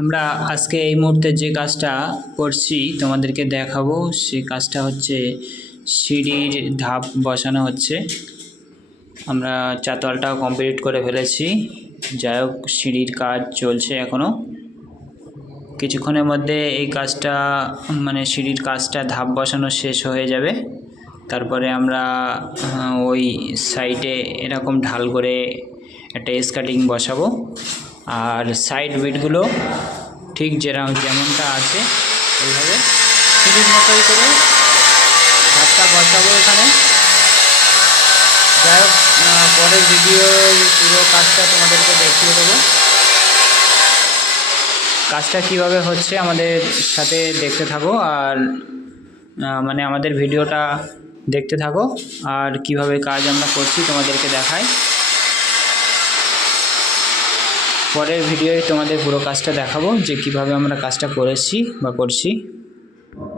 আমরা আজকে এই মুহূর্তে যে কাজটা করছি তোমাদেরকে দেখাবো, সেই কাজটা হচ্ছে সিঁড়ির ধাপ বসানো হচ্ছে। আমরা চাতালটা কমপ্লিট করে ফেলেছি, যাই হোক সিঁড়ির কাজ চলছে এখনও। কিছুক্ষণের মধ্যে এই কাজটা মানে সিঁড়ির কাজটা ধাপ বসানো শেষ হয়ে যাবে। তারপরে আমরা ওই সাইডে এরকম ঢাল করে একটা স্কার্টিং বসাবো, আর সাইড বিটগুলো ঠিক যেমনটা আছে এইভাবে সিঁড়ির মতোই করে ধাপটা বসাবো এখানে। যাই হোক, পরের ভিডিও পুরো কাজটা তোমাদেরকে দেখিয়ে দেবো। কাজটা কিভাবে হচ্ছে আমাদের সাথে দেখতে থাকো, আর মানে আমাদের ভিডিওটা দেখতে থাকো, আর কিভাবে কাজ আমরা করছি তোমাদেরকে দেখাই। পরের ভিডিওয়ে তোমাদের পুরো কাজটা দেখাবো যে কিভাবে আমরা কাজটা করেছি বা করছি।